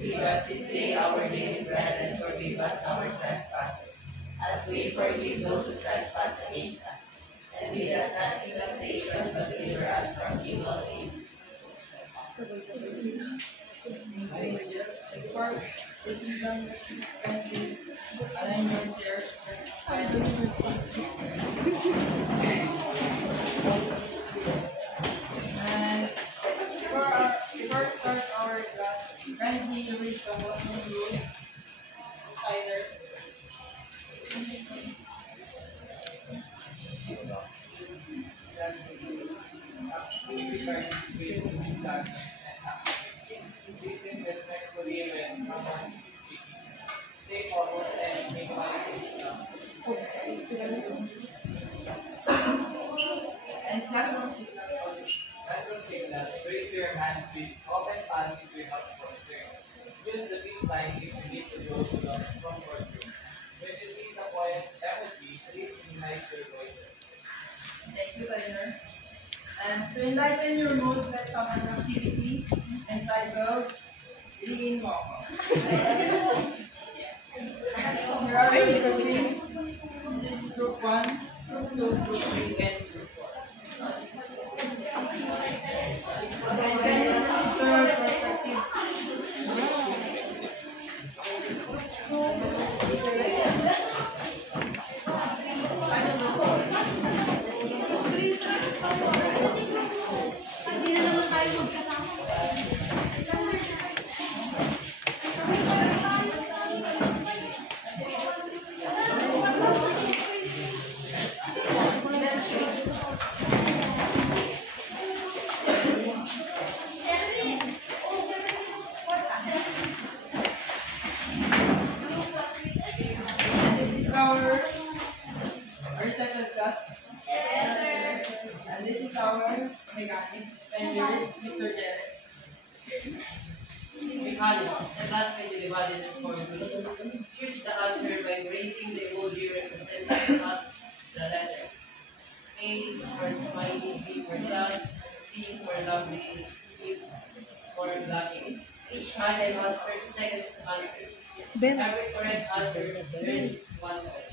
Give us this day our daily bread, and forgive us our trespasses, as we forgive those who trespass against us. And lead us not into temptation, but deliver us from evil. Amen. And before we start our class, kindly read the motion rules either. Listen respectfully when someone is speaking. Stay focused and make and classroom signals also. Classroom signals, raise your hand with open palm if you have concern. Use the peace sign if you need to go to the comfort room. When you sing the poem emoji, please minimize your voices. Thank you, Leonard. And to enlighten your mood, let's have an activity entitled Green Mocha. Here are the groups. This is group 1, group 2, group 3, and group 4. And can you put your perspective? Hindi na naman tayo magkasama. This is our second class. Yes, sir. And this is our mechanics. And here is Mr. Derek. Mechanics, the class can be divided into 4 groups. Choose the answer by raising the emoji representing us, the letter. A for smiley, B for sad, C for lovely, D for lucky. Each item has 30 seconds to answer. Every correct answer earns 1 point.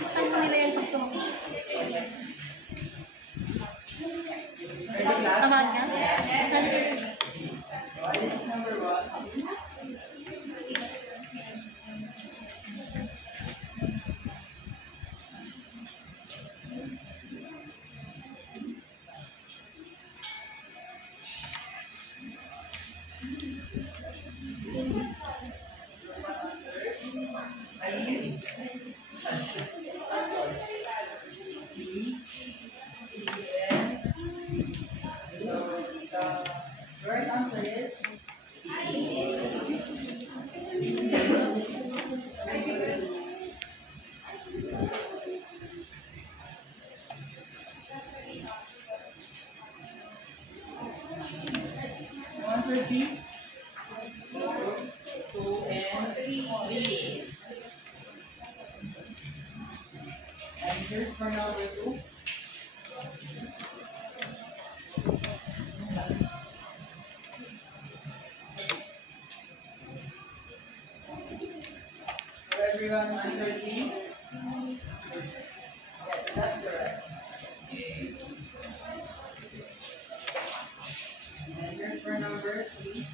Gusto ko nila yung pagtulong. Ready, class? Tamad ka? Saan ka? This is number 1. The right answer is answer B. 2 and 3. And here's for number 2. So everyone answer D. Yes, that's correct. Okay. And here's for number 3.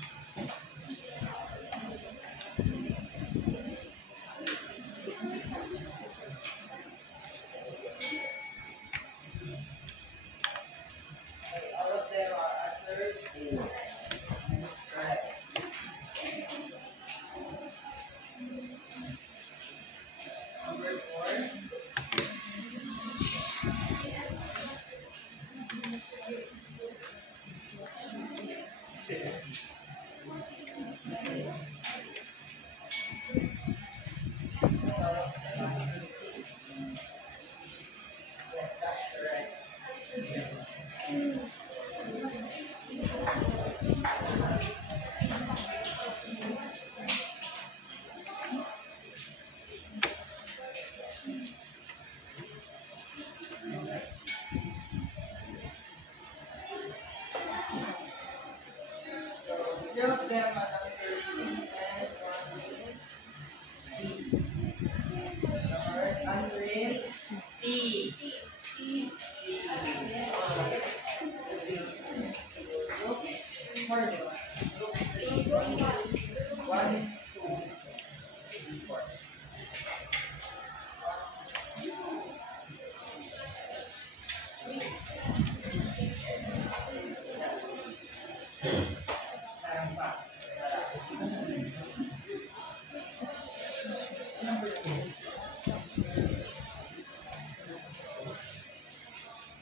All of them are answered D. That's correct.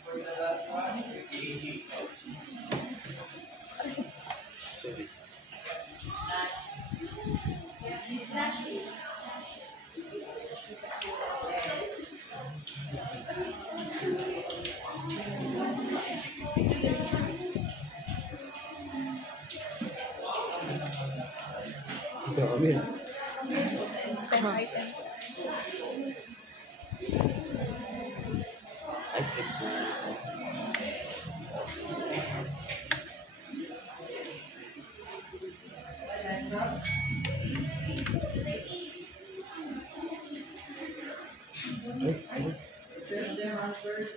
For the last one, it's AG. Sorry. Dami. 10 items. Ay, flip po. Check them answers.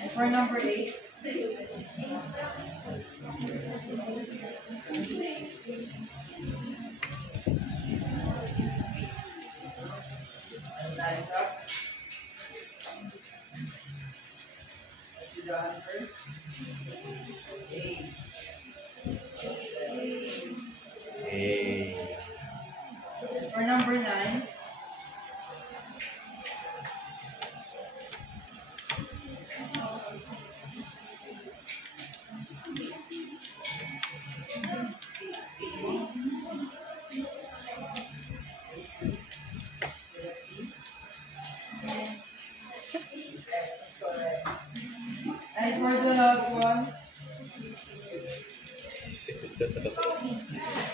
And for number 8, and that is up. Let's see the answer. Eh. And for number 9, and for the last one,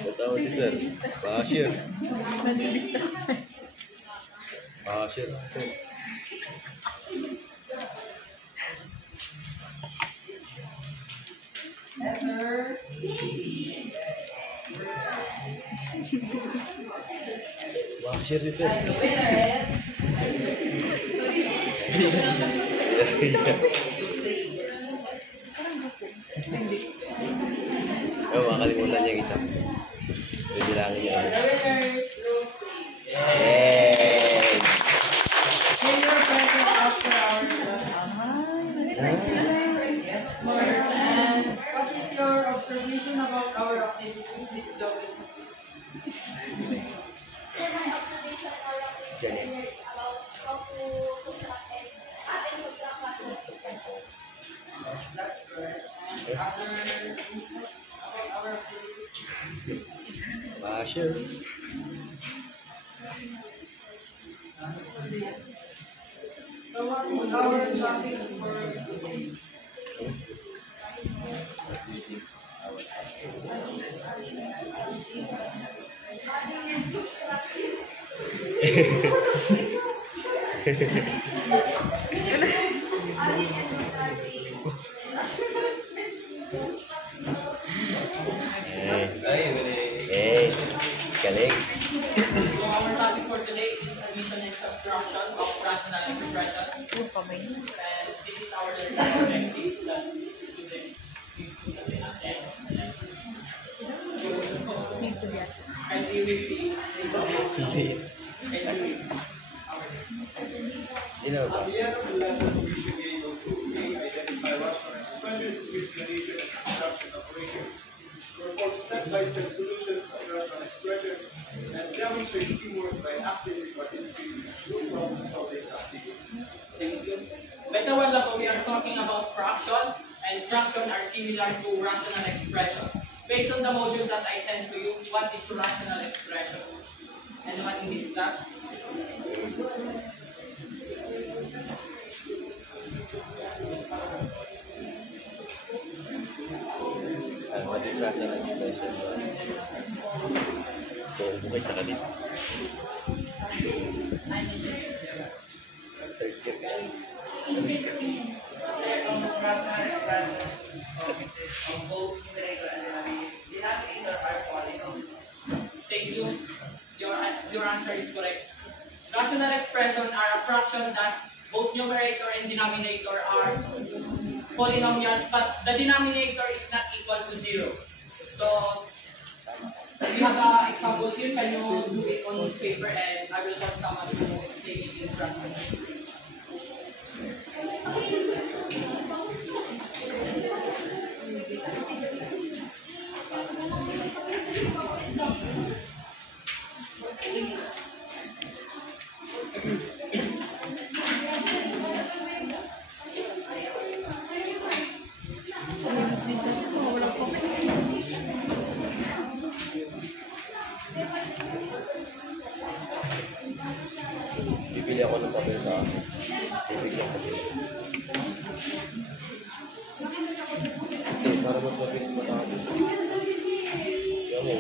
Tatawa si sir. Basher. Nadidistract sa Basher si sir. enter. Basher si sir. And the winner Oh, makakalimutan niya yung isa. Pwede lang niya. the winner is Ruth. Yay! Senior person after our class. Nice lang. Yes, March. And what is your observation about our activity? Please double. So my observation or Jenny. is about how to subtract and add and subtract mathematics. Yes, that's correct. And other insight about our activity? Basher. So what is our topic for today? Eh, galing. So our topic for today is addition and subtraction of rational expression. Pa ba yun? And this is our learning objective that students need to attend. Need to be at. And we will be You know ba? At the end of the lesson, we should be able to identify rational expressions, use addition and subtraction operations, perform step-by-step solutions of rational expressions, and demonstrate teamwork by actively participating in group problem-solving activities. Thank you. Better one lang, we are talking about fraction, and fraction are similar to rational expression. Based on the module that I sent to you, what is rational expression? And what in this class? What is rational expression? Kung bukay sa kanila. Circuit. Rational expressions of both numerator and denominator. Denominator are polynomials. Thank you. Your answer is correct. Rational expression are a fraction that both numerator and denominator are polynomials, but the denominator is not equal to 0. So, If you have an example here, can you do it on paper and I will tell someone to explain it in front of me. Mas din sa ito, walang comment. Bibili ako ng papel sa akin. Bibigyan ko sila. Okay, para mas mabilis matapos. Yan o.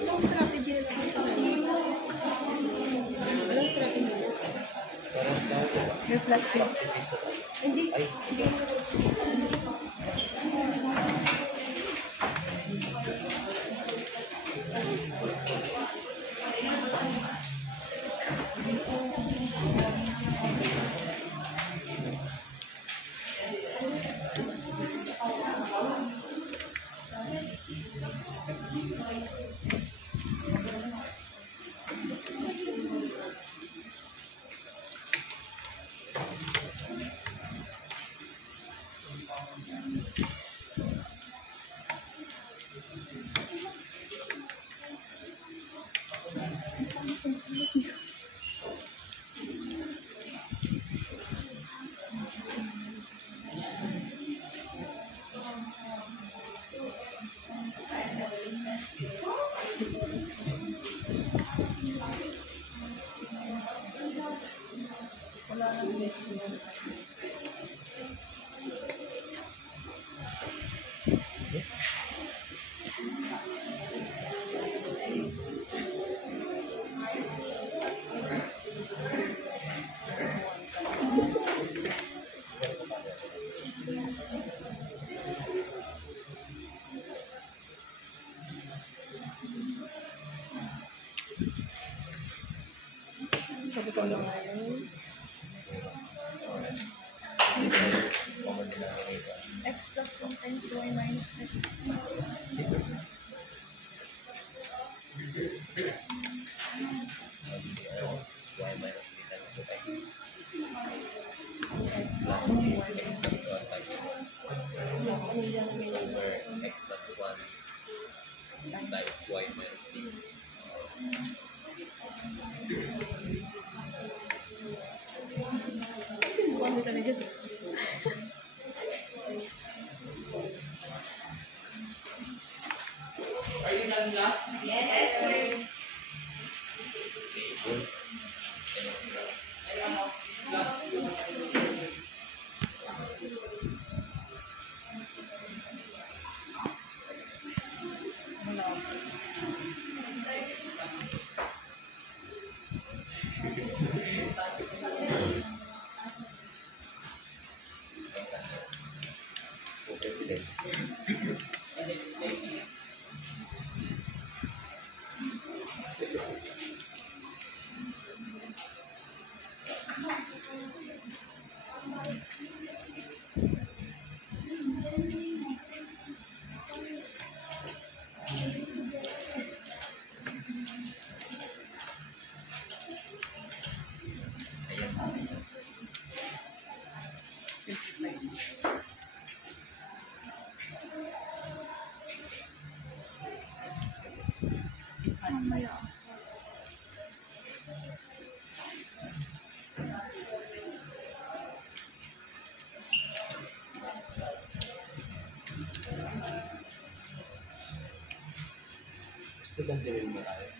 Anong strategy na naman sa kanila? Anong strategy? Parang tao diba? Reflective. Hindi. Ay. Hindi. Wala nang next one. Sabi ko lang ngayon. X plus 1 times y minus x. Y minus 3 times 2x. Plus x plus 1 times 1. Ano yan ang ganyan? Over x plus 1 times y minus 3. Mukha mo talaga. Are you done last? Yes, sir. I don't know. This last President. and explain. Mamaya. Gusto gantilin mo tayo.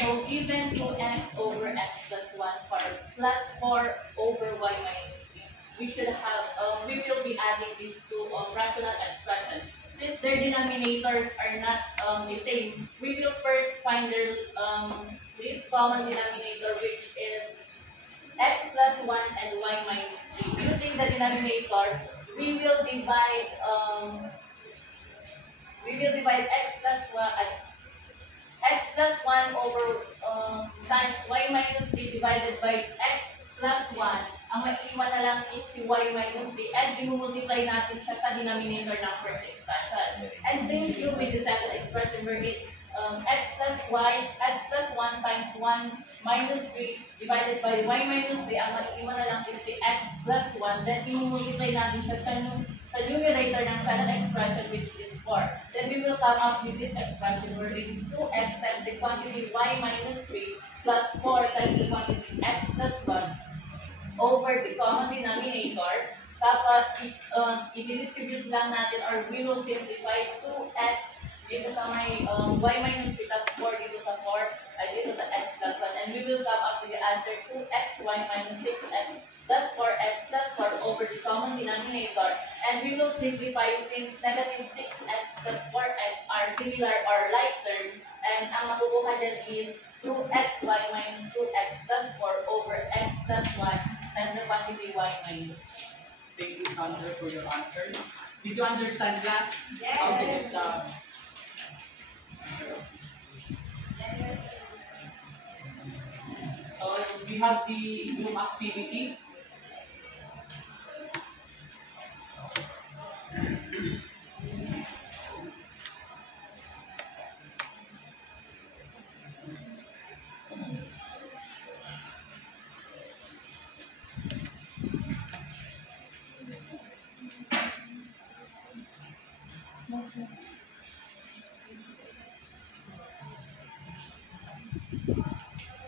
So given 2x over x plus 1 plus 4 over y minus 3, we should have, we will be adding these two rational expressions. Since their denominators are not the same, we will first find their least common denominator, which is x plus 1 and y minus 3. Using the denominator, we will divide x plus 1 over times y minus 3 divided by x plus 1 ang maiiwan na lang is si y minus b and i-multiply natin siya sa denominator ng first expression. And same true with the second expression wherein x plus 1 times 1 minus 3 divided by y minus b, ang maiiwan na lang is si x plus 1, then i-multiply natin siya sa numerator ng second expression which is 4. Then we will come up with this expression wherein 2x times the quantity y minus 3 plus 4 times the quantity x plus 1 over the common denominator. Tapos, i-distribute lang natin or we will simplify 2x dito sa may y minus 3 plus 4 dito sa 4 ay dito sa x plus 1. And we will come up with the answer 2xy minus 6x plus 4x plus 4 over the common denominator. And we will simplify since negative 6x plus 4x are similar or like terms. And ang makukuha dyan is 2xy minus 2x plus 4 over x plus 1 and the quantity y minus. Thank you, Sandra, for your answer. Did you understand, class? Yes. How this is So we have the group activity.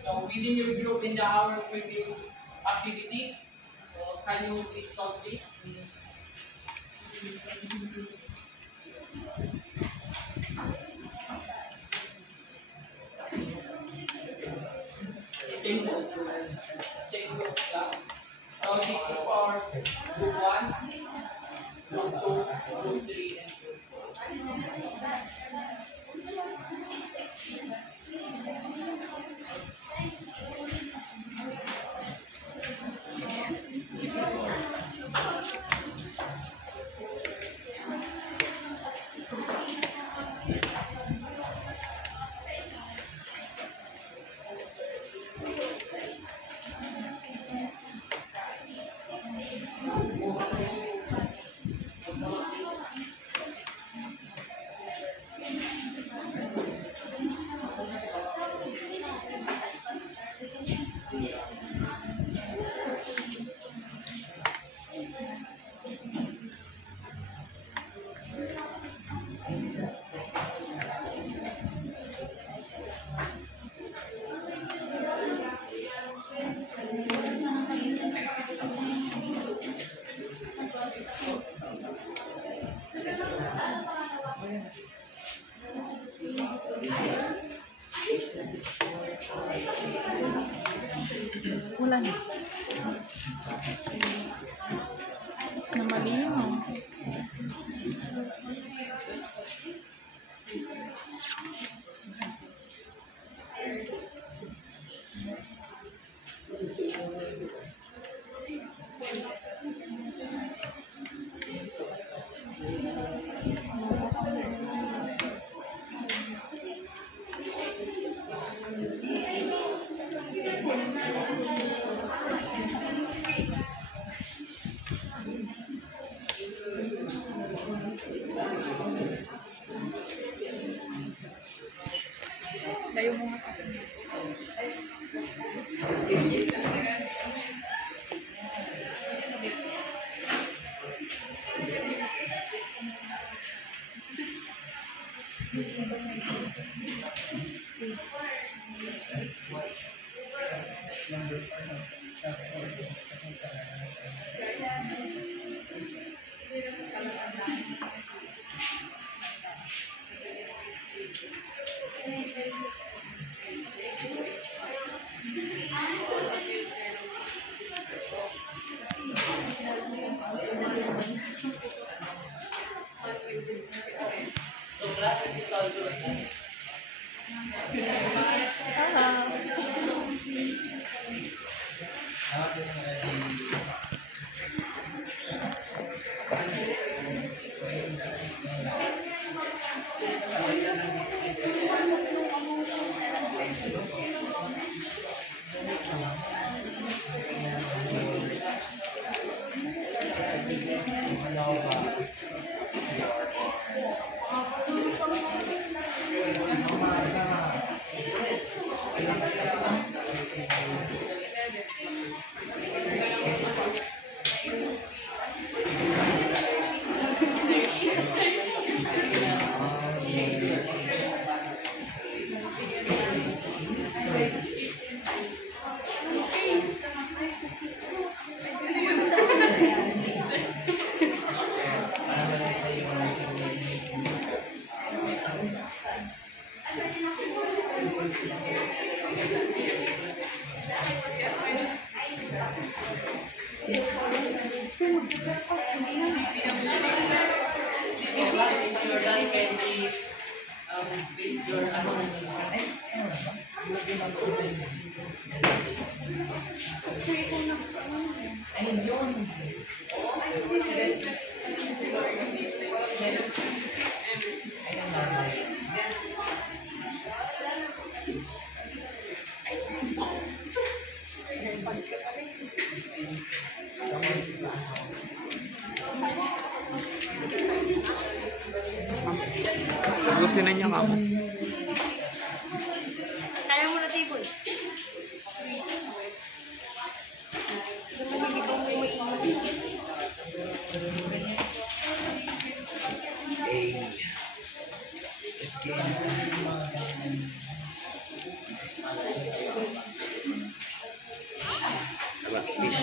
So within your group in our previous activity, can you please solve this? Same group. Same group class. So this is for group 1, group 2, group 3, and group 4. Wala na. Namalino. Layo mo nga sa akin. So class, if you solve it, If you're done, can we base your Gusto na niya ka mo. Kaya mo na table. Aba, fish.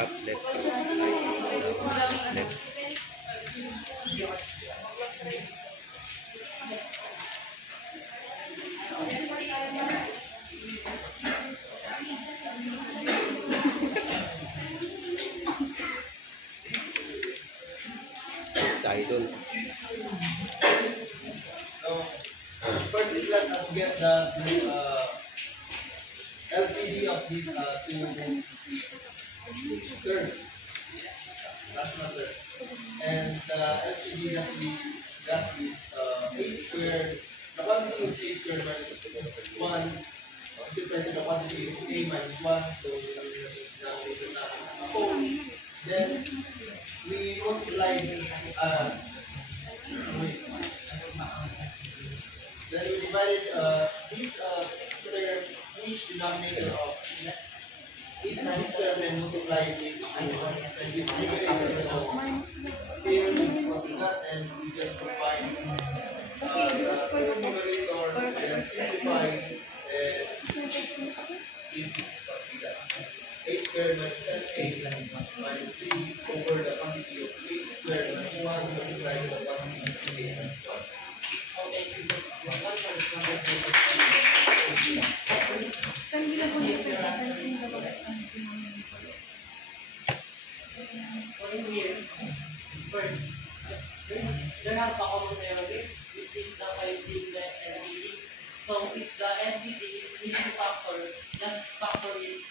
Up, left. Left. Sa idol. So, first is let us get the LCD of these two curves. That's not curves. And the LCD that we got is a squared, the quantity of a squared minus 1 multiplied to the quantity of a minus 1. So, then we multiply then we divided this term, each denominator of 8 minus 12 and multiply it with this numerator. So here is what we got, and we just combine the numerator and simplify, and this is what we got. A squared minus 10a minus 3 over the quantity of a squared minus 1 multiplied by the quantity of a minus 1. First, there have a common derivative, which is the 5-digit LCD. So if the LCD is really factor, just factor it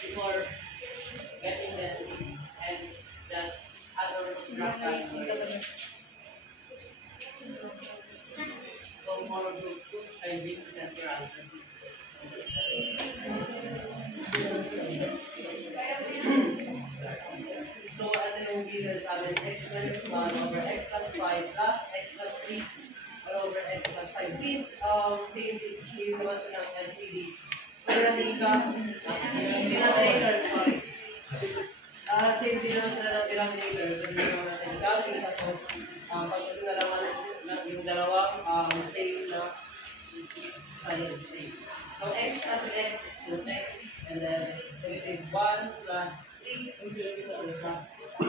before getting the LCD, and just add or subtract that number. So more of those two, I will present your answer. So at the end, given namin x minus 1 over x plus 5 plus x plus 3 all over x plus 5. Since same naman sa ng LCD, denominator, sorry. Same din naman sila ng denominator, pwede naman natin i-calculate, tapos pag nalaman yung dalawang same na sign same. So x plus x is 2x, and then negative 1 plus 3 plus 2.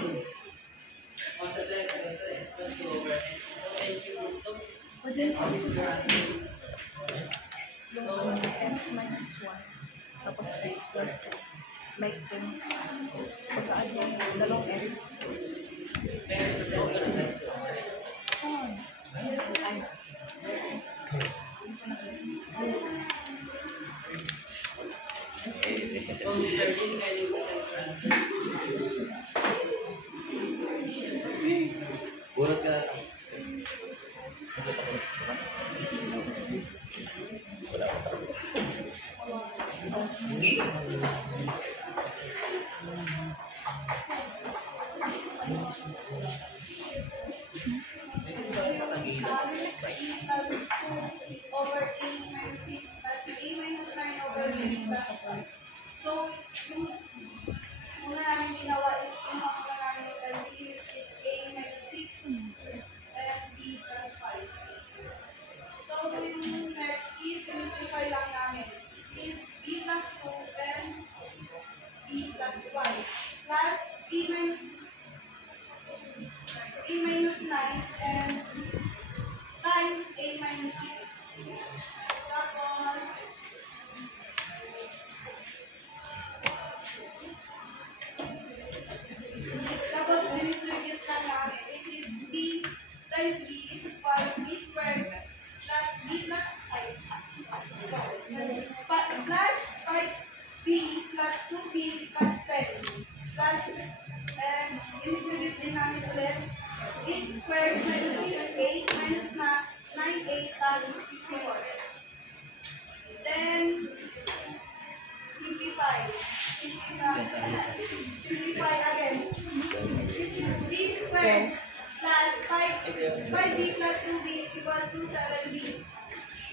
On the left, ito x plus 2 over x. So thank you, Ruto. Then on the right. X minus 1. Tapos x plus 2. Like things. Pagka-add mo, dalawang x. Burot ka. Wala ka pa. Over a minus 6 plus a minus 9 over b plus 1. So, yung una namin ginawa is impact na namin yung LCD, which is a minus 6 and b plus 5. So, yung next is simplify lang namin, which is b plus 2 and b plus 1 plus a minus A minus 9 and times A minus 6. Tapos distribute lang namin. It is B times B is equal to B squared plus B plus plus 5B plus 2B plus 10 plus and distribute din namin ulit 8 squared minus 6A minus 9A plus 64. Then simplify again. B squared plus 5B plus 2B is equal to 7B.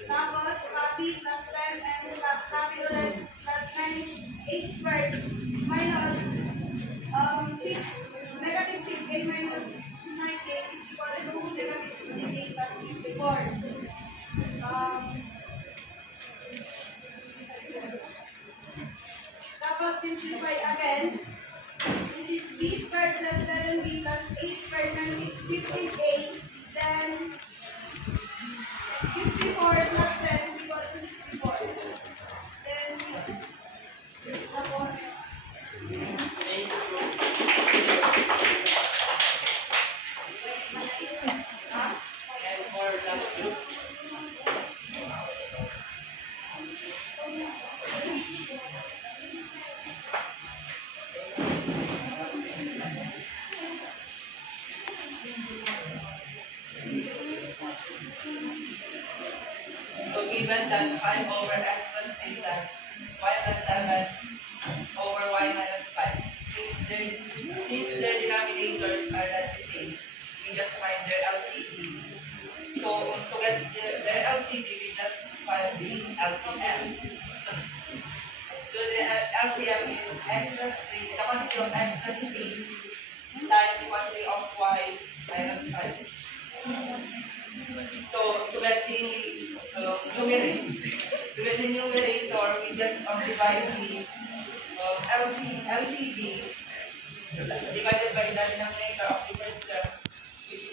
Tapos, B plus 10 and copy ulit plus 9, 8 squared minus 6, negative 6A minus 9A is equal to negative 2A plus 64. Tapos, simplify again, which is B squared plus 7B plus 8 squared minus 15A, then 54 plus 10 is equal to 64. Then, And for last group, so given that 5 over x plus 3 plus y plus 7 over y minus 5, since their denominators are not the same, we just find their LCD. So to get their LCD, we just find the LCM. So the LCM is x plus 3, the quantity of x plus 3 times the quantity of y minus 5. So to get the numerator, we just divide the LCD divided by the denominator of the first term, which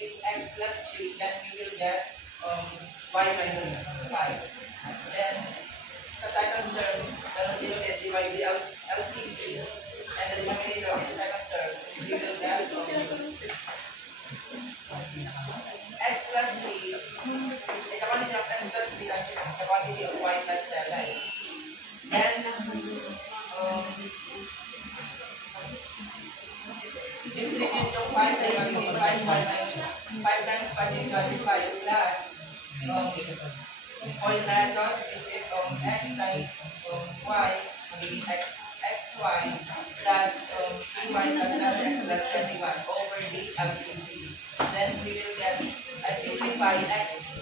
is x plus 3, then we will get y minus 5. Then sa second term, divide the LCD and the denominator of the second term, we will get x plus 3, the quantity of x plus 3 times the quantity of y plus 7. Then, distribute yung 5 times 5 times 5 is 25 plus all method is x times y, magiging xy plus dy plus 7x plus 21 over the LCD. Then we will get simplify xy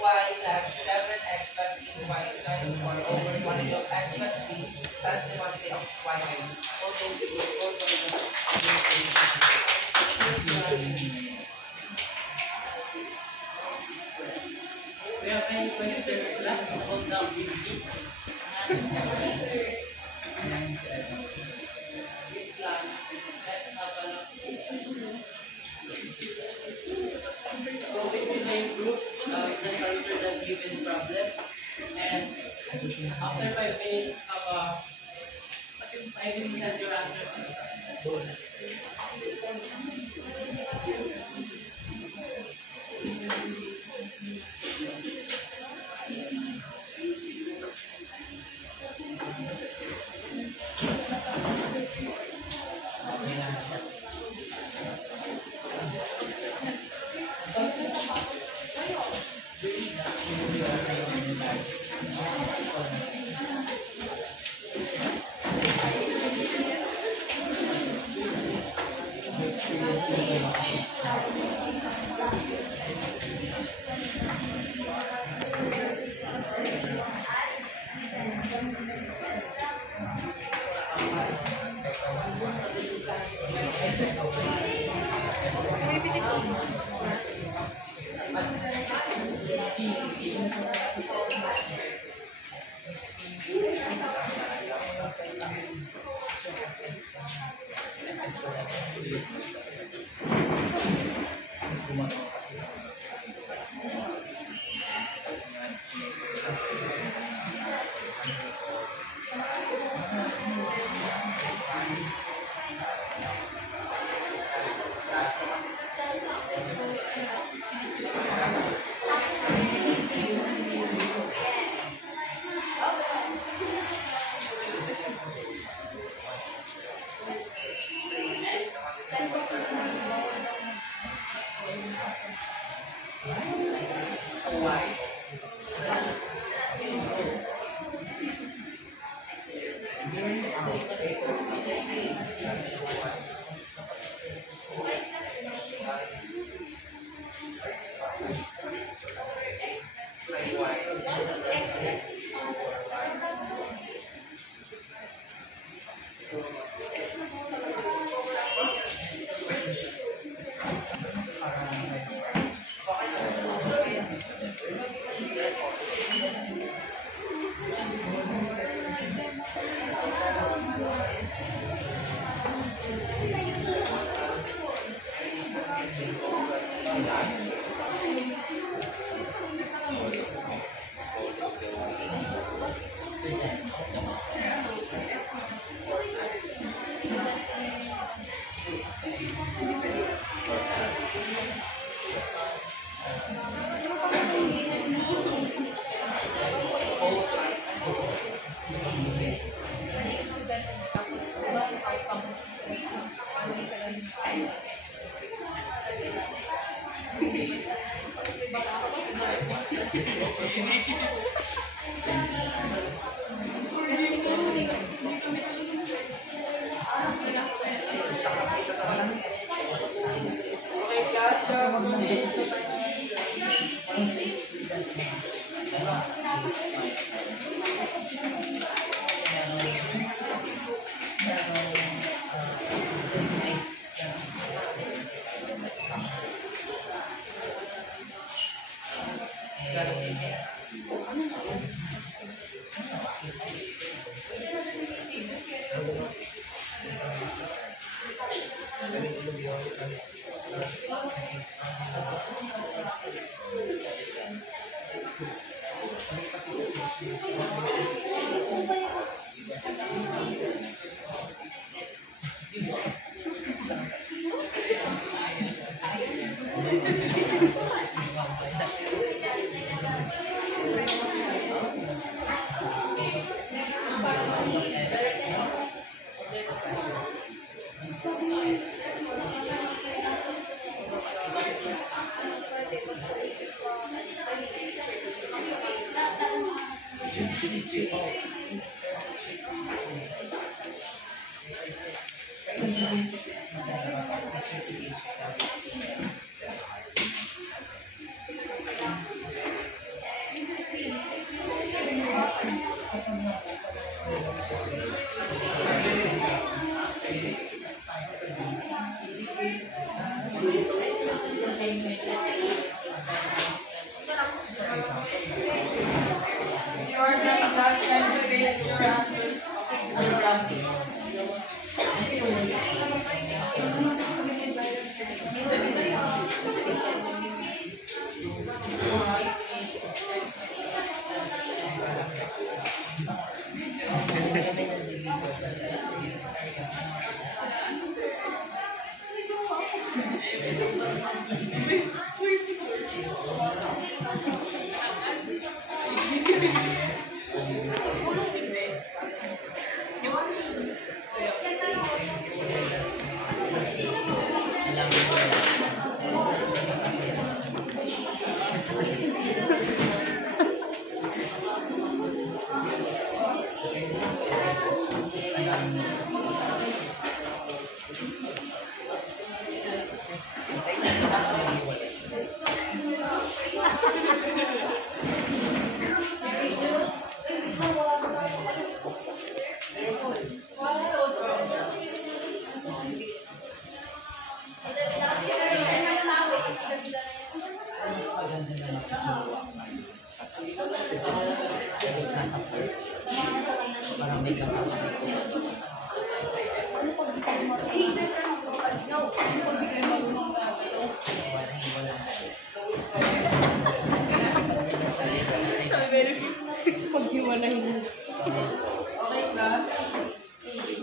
plus 7x plus dy minus 4 over the quantity of x plus 3 plus the quantity of y minus. We have many questions left about the BC. So this is a group just answer the given problem, and after 5 minutes of 5 minutes your answer.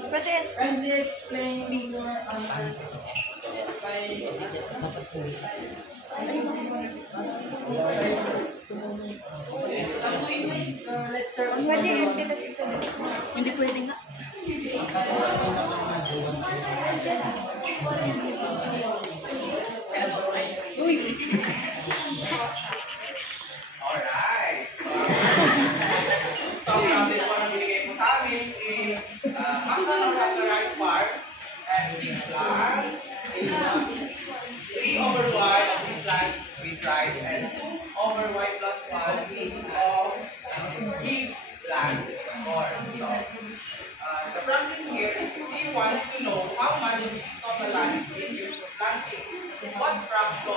Pwede S. Kindly explain minor answers. So let's start on Pwede S dito sa student. Hindi pwede nga. Alright. So, ang topic po na binigay po sa amin is Macdonald has a rice farm and we plant 3 over y of this land with rice and over y plus 1 is of his land corn. So, the problem here is he wants to know how much of his total land is being used for planting. What fraction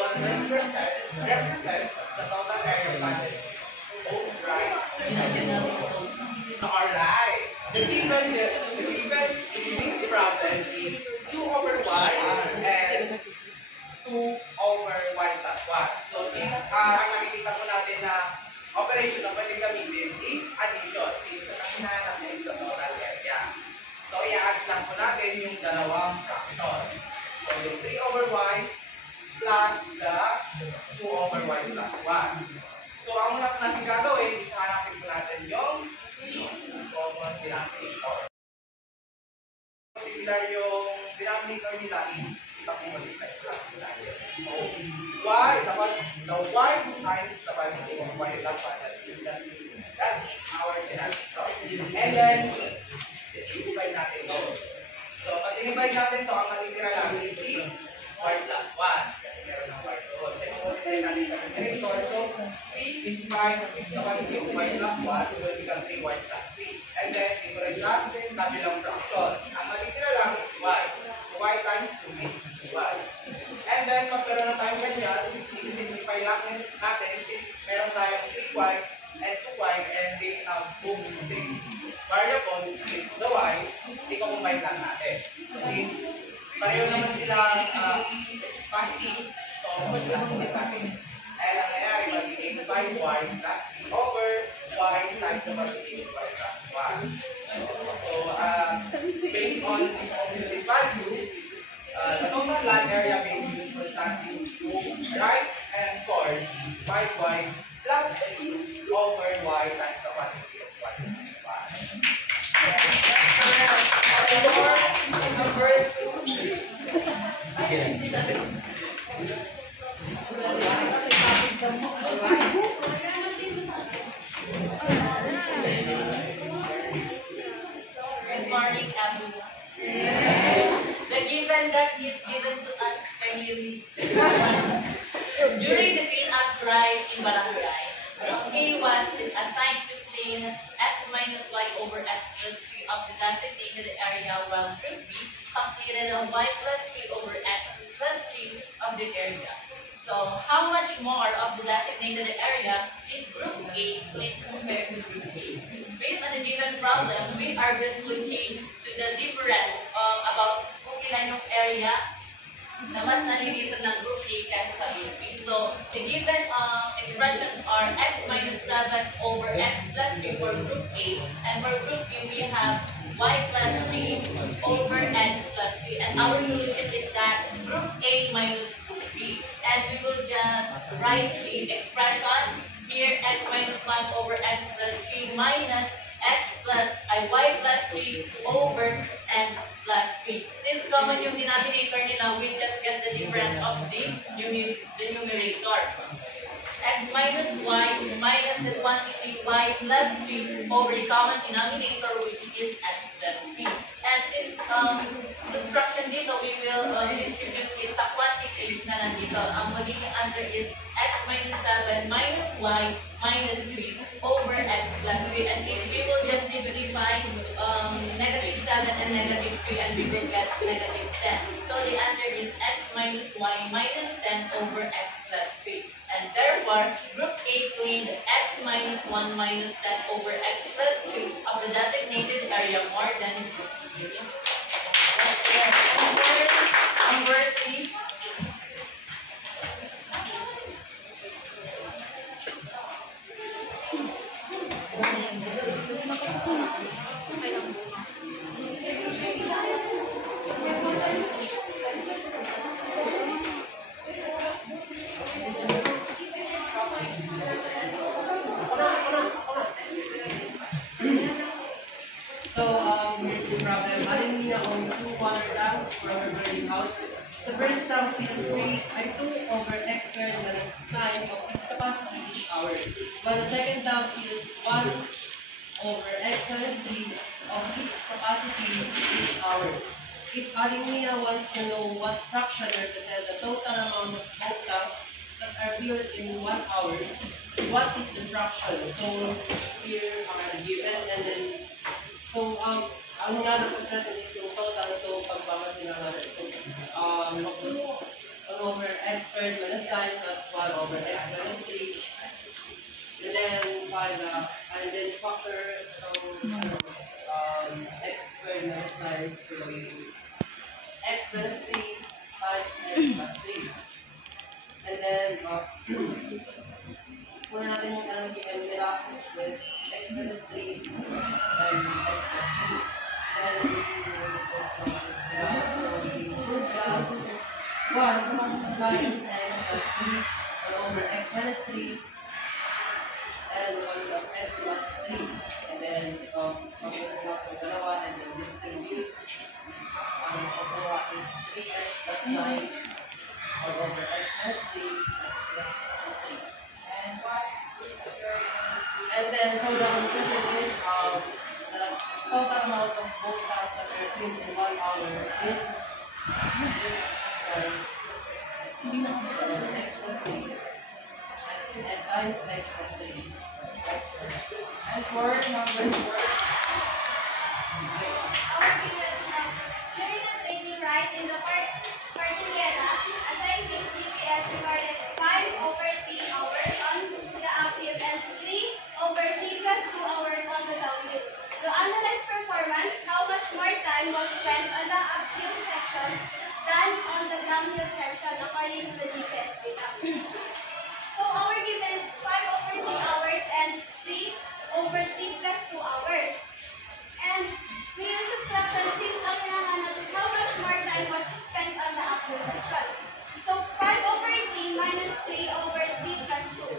represents the total area planted? Both rice and so, alright. The given in this problem is 2 over y and 2 over y plus 1. So since ang nakikita po natin na operation na pwede gamitin is addition. Since ang hinahanap niya is the total area. So i-add lang po natin yung dalawang fraction. So yung 3 over y plus the 2 over y plus 1. So ang una po natin gagawin is hanapin po natin yung 6 common denominator. Similar yung denominator nila is kita po multiply po lang po natin. So y dapat the y times the value of y plus 1. That is our denominator. And then i-divide natin ito. So pag i-divide natin ito, ang matitira lang is y plus 1. Kasi meron ng y doon. So i-multiply natin sa denominator. So 3 times 6 na value of y plus 1 will become 3y plus 3. And then difference sa kabilang fraction. Ang matitira lang is y. So y times 2 is y. And then pag meron na tayong ganyan, isi-simplify lang natin since meron tayong 3y and 2y and they have both the same variable is the y, i-combine lang natin. Since pareho naman silang positive, so mag-classify natin. And ang nangyari, magiging 5y plus 3 over y times the positive y plus 1. So, based on this positive value, the total land area being used for planting rice and corn is 5y plus 3 over y times the quantity of y plus 1. Number 2. Good morning, everyone. The given that is given to us clearly. During the clean-up drive in Barangay, A was assigned to clean x minus y over x plus 3 of the designated area, while group B completed on y plus 3 over x plus 3 of the area. So, how much more of the designated area did group A clean compared to group B? Based on the given problem, we are just looking to the difference about kung ilan yung area na mas nalilisan ng group A kaysa sa group B. So, the given expressions are x minus 7 over x plus 3 for group A, and for group B, we have y plus 3 over x plus 3. And our solution is that group A minus group B. And we will just write the expression here, x minus 1 over x plus 3 minus x plus y plus 3 over x plus 3. Since common yung denominator nila, we just get the difference of the numerator. X minus y minus the quantity y plus 3 over the common denominator, which is x plus 3. And since subtraction dito, we will distribute it sa quantity na nandito. Ang magiging answer is x minus 7 minus y minus 3 over x plus 3. And we will just simplify negative 7 and negative 3, and we will get negative 10. So the answer is x minus y minus 10 over x plus 3. And therefore, group A cleaned x minus 1 minus 10 over x plus 2 of the designated area more than group B. Number 3. Alina owns 2 water tanks for her burning house. The first tank fills 2 over x squared minus 9 of its capacity each hour, while the second tank fills 1 over x minus 3 of its capacity each hour. If Alina wants to know what fraction represents the total amount of both tanks that are filled in 1 hour, what is the fraction? So here are given, and then ang nalabas natin is yung total. So pagbabalik na natin ito. 1 over x squared minus 9 plus 1 over x minus 3. And then factor x squared minus 9 to x minus 3 times x plus 3. And then kung natin yung LCM nila with x minus 3 and x plus 3. Then we will plus 1 minus x plus 3 over x minus 3 and 1 of x plus 3. And then magkakaroon ng dalawa, and then distribute. Ang makukuha is 3x plus 9 over x plus 3 plus 3. And then, so the conclusion is the total amount of both tanks that are filled in 1 hour is x plus 3 and times x plus 3. And for number 4, during the training ride in the Cordillera, a scientist GPS recorded 5 over 3 hours on the uphill and 3 over 3 plus 2 hours on the downhill. To analyze performance, how much more time was spent on the uphill section than on the downhill section according to the GPS data. So our given is 5 over 3 hours and 3 over 3 plus 2 hours. And we use subtraction since ang hinahanap is how much more time was spent on the uphill section. So 5 over 3 minus 3 over 3 plus 2.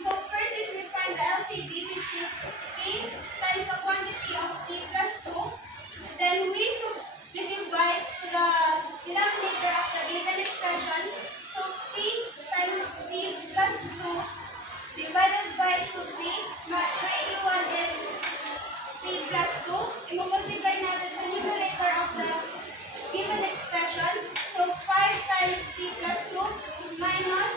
So first is we find the LCD, which is t times the quantity of t plus 2. Then we divide to the denominator of the given expression. So t times t plus 2 divided by 2t. My iwan is t plus 2. I-multiply natin sa numerator of the given expression. So 5 times t plus 2 minus,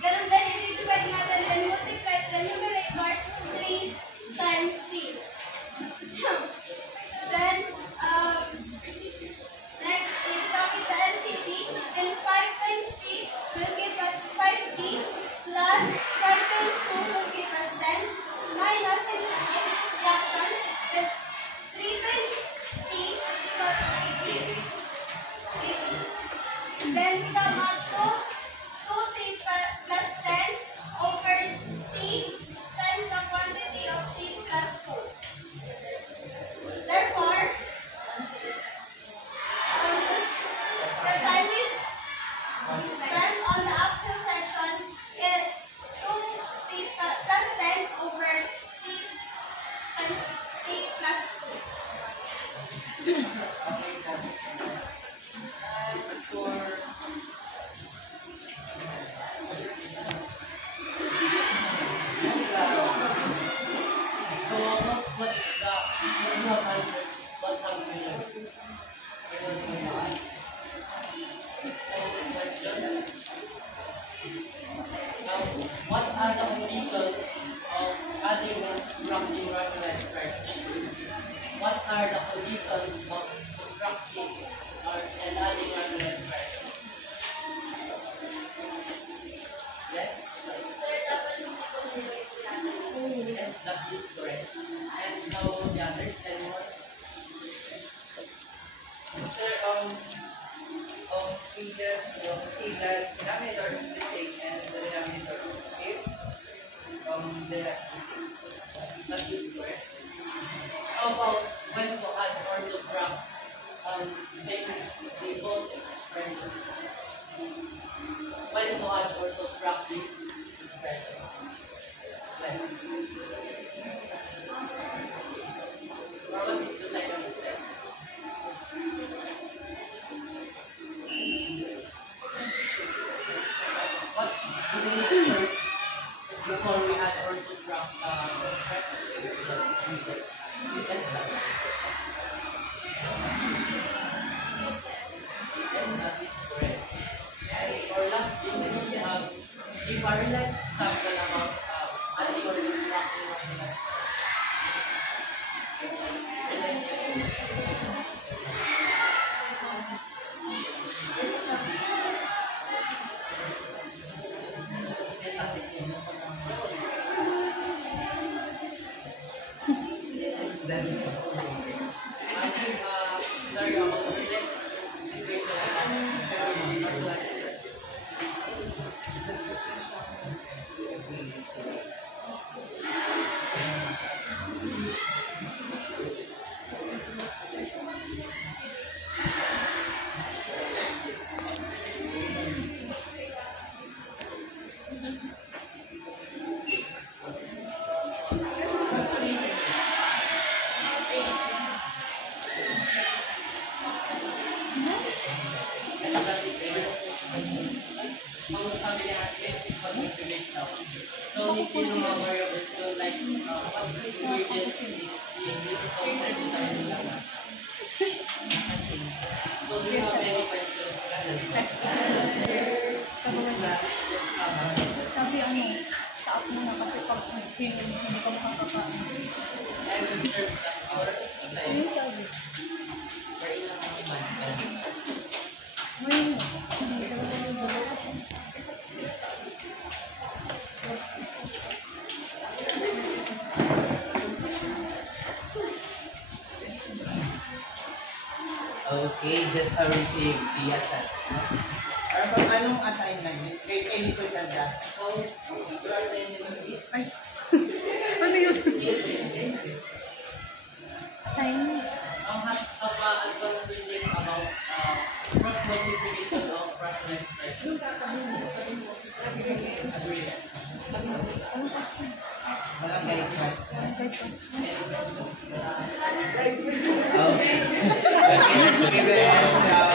ganun din, i-divide natin, then multiply to the numerator 3 times t. Then, next is copy the LCD. Then 5 times t will give us 5t plus 5 times 2 will give us 10 minus in subtraction. Then 3 times t is equal to 3t. Then we come up to 2t plus 10 over t times the quantity of t plus 2. Therefore, the time is spent on the uphill section is 2t plus 10 over t times t plus 2. and for what are the conditions of adding and subtracting rational expressions? What are the conditions of subtracting and adding rational expressions? Yes? Yes, that is correct. And how about the others? Anyone? Sir, we just see that denominator is the same and the denominator is the that is correct. How about when to add or subtract the both expressions? When to add or subtract the expression? What is the second step? And that is ang sabi niya is equal to create now. So if you know mga variables, so like what ingredients is being used, so certain tayo nila. So do you have any questions? Sabi ano, sa app mo na kasi pag hindi ka makakakain. And the serve that our Ano yung sabi? For ilang months ka na. Ngayon, hindi ka na yung dalawa. Okay, just have received the assessment. Or kung anong assignment, grade 80% gas. Ay, ano yun? Assignment. advanced learning about cross multiplication of fractional expression. Agree. Walang guide question. Okay. Okay, let's begin.